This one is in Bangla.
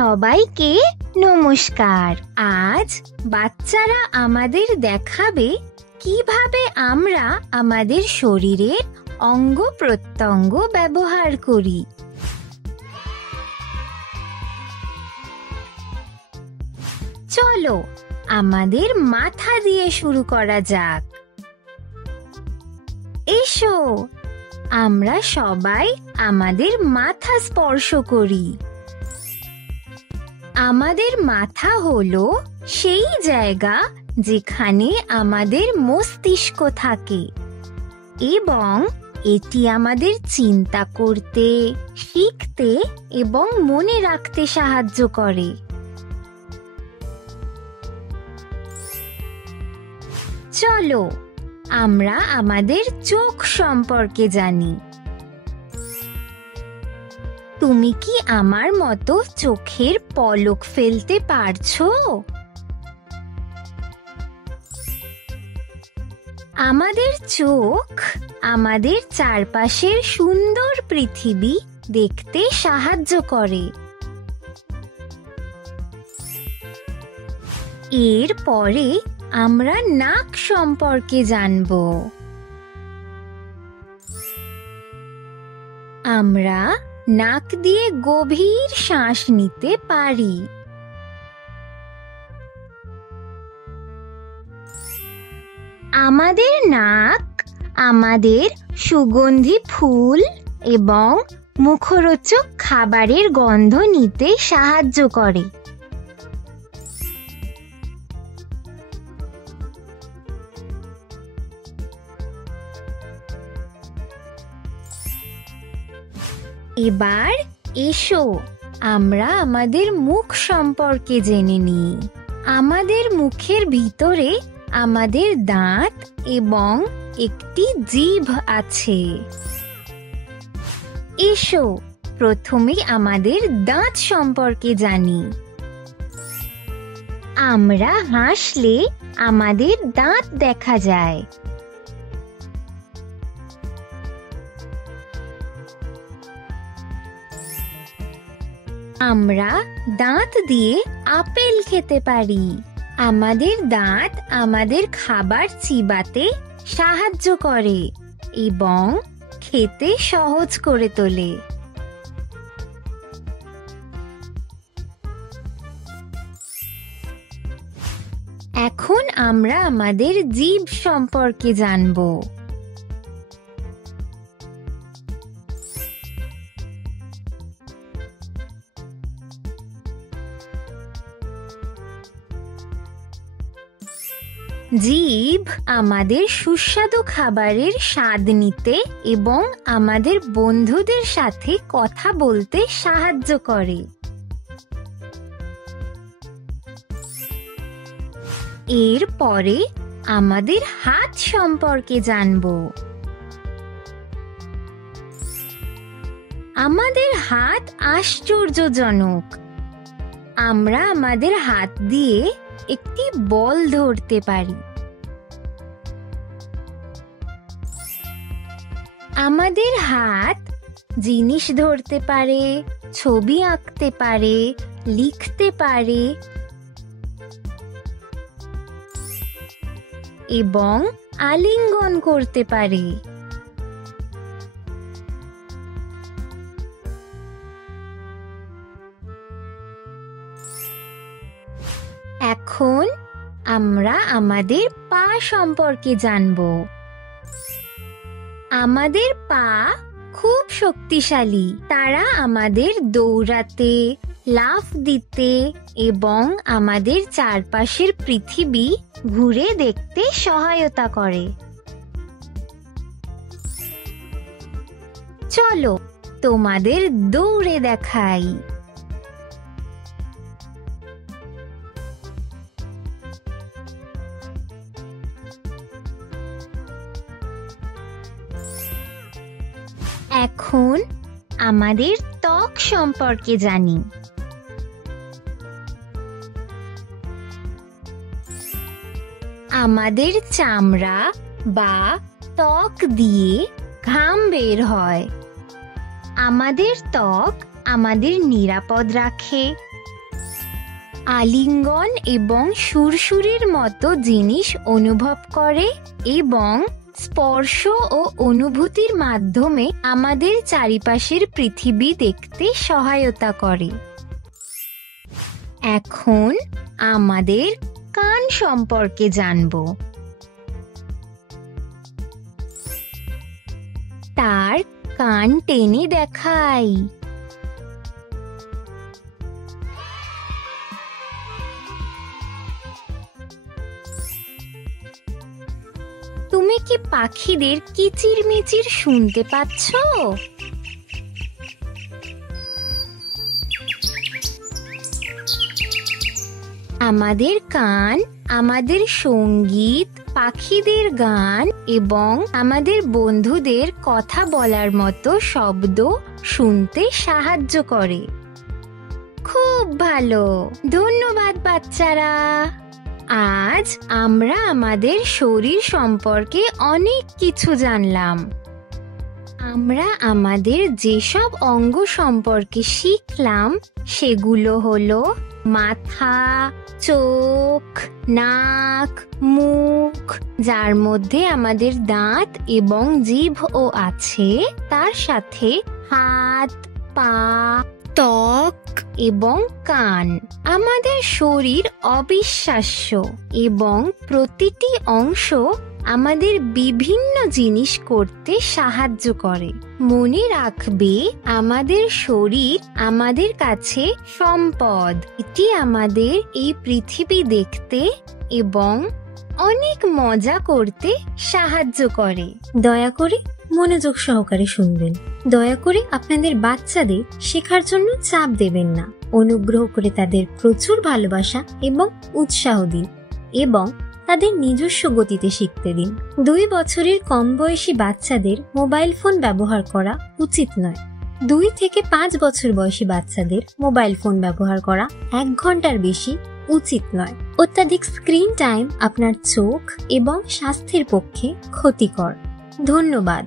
সবাইকে নমস্কার। আজ বাচ্চারা আমাদের দেখাবে কিভাবে আমরা আমাদের শরীরের অঙ্গ প্রত্যঙ্গ ব্যবহার করি। চলো আমাদের মাথা দিয়ে শুরু করা যাক। এসো আমরা সবাই আমাদের মাথা স্পর্শ করি। আমাদের মাথা হলো সেই জায়গা যেখানে আমাদের মস্তিষ্ক থাকে এবং এটি আমাদের চিন্তা করতে, শিখতে এবং মনে রাখতে সাহায্য করে। চলো আমরা আমাদের চোখ সম্পর্কে জানি। তুমি কি আমার মতো চোখের পলক ফেলতে পারছো? আমাদের চোখ আমাদের চারপাশের সুন্দর পৃথিবী দেখতে সাহায্য করে। এরপরে আমরা নাক সম্পর্কে জানব। আমরা নাক দিয়ে গভীর শ্বাস নিতে পারি। আমাদের নাক আমাদের সুগন্ধি ফুল এবং মুখরোচক খাবারের গন্ধ নিতে সাহায্য করে। এবার এসো আমরা আমাদের মুখ সম্পর্কে জেনে নিই। আমাদের মুখের ভিতরে আমাদের দাঁত এবং একটি জিভ আছে। এসো প্রথমে আমাদের দাঁত সম্পর্কে জানি। আমরা হাসলে আমাদের দাঁত দেখা যায়। আমরা দাঁত দিয়ে আপেল খেতে পারি। আমাদের দাঁত আমাদের খাবার চিবাতে সাহায্য করে এবং খেতে সহজ করে তোলে। এখন আমরা আমাদের জিভ সম্পর্কে জানব। জিভ আমাদের সুস্বাদু খাবারের স্বাদ নিতে এবং আমাদের বন্ধুদের সাথে কথা বলতে সাহায্য করে। এরপরে আমাদের হাত সম্পর্কে জানব। আমাদের হাত আশ্চর্যজনক। আমরা আমাদের হাত দিয়ে একটি বল ধরতে পারি। আমাদের হাত জিনিস ধরতে পারে, ছবি আঁকতে পারে, লিখতে পারে এবং আলিঙ্গন করতে পারে। এখন আমরা আমাদের পা সম্পর্কে জানব। আমাদের পা খুব শক্তিশালী। তারা আমাদের দৌড়াতে, লাফ দিতে এবং আমাদের চারপাশের পৃথিবী ঘুরে দেখতে সহায়তা করে। চলো তোমাদের দৌড়ে দেখাই। এখন আমাদের ত্বক সম্পর্কে জানি। আমাদের চামড়া বা ত্বক দিয়ে ঘাম বের হয়। আমাদের ত্বক আমাদের নিরাপদ রাখে আলিঙ্গন এবং সুরসুরির মতো জিনিস অনুভব করে এবং স্পর্শ ও অনুভূতির মাধ্যমে আমাদের চারিপাশের পৃথিবী দেখতে সহায়তা করে। এখন আমাদের কান সম্পর্কে জানব। তার কান টেনে দেখাই। তুমি কি পাখিদের কিচিরমিচির শুনতে পাচ্ছ? আমাদের কান আমাদের সঙ্গীত, পাখিদের গান এবং আমাদের বন্ধুদের কথা বলার মতো শব্দ শুনতে সাহায্য করে। খুব ভালো, ধন্যবাদ বাচ্চারা। আজ আমরা আমাদের শরীর সম্পর্কে অনেক কিছু জানলাম। আমরা আমাদের যেসব অঙ্গ সম্পর্কে শিখলাম সেগুলো হলো মাথা, চোখ, নাক, মুখ, যার মধ্যে আমাদের দাঁত এবং জিহ্বা আছে, তার সাথে হাত, পা, ত্বক এবং কান। আমাদের শরীর অবিশ্বাস্য এবং প্রতিটি অংশ আমাদের বিভিন্ন জিনিস করতে সাহায্য করে। মনে রাখবে, আমাদের শরীর আমাদের কাছে সম্পদ। এটি আমাদের এই পৃথিবী দেখতে এবং অনেক মজা করতে সাহায্য করে। দয়া করে মনোযোগ সহকারে শুনবেন। দয়া করে আপনাদের বাচ্চাদের শেখার জন্য চাপ দেবেন না। অনুগ্রহ করে তাদের প্রচুর ভালোবাসা এবং উৎসাহ দিন এবং তাদের নিজস্ব গতিতে শিখতে দিন। 2 বছরের কম বয়সী বাচ্চাদের মোবাইল ফোন ব্যবহার করা উচিত নয়। 2 থেকে 5 বছর বয়সী বাচ্চাদের মোবাইল ফোন ব্যবহার করা 1 ঘন্টার বেশি উচিত নয়। অত্যাধিক স্ক্রিন টাইম আপনার চোখ এবং স্বাস্থ্যের পক্ষে ক্ষতিকর। ধন্যবাদ।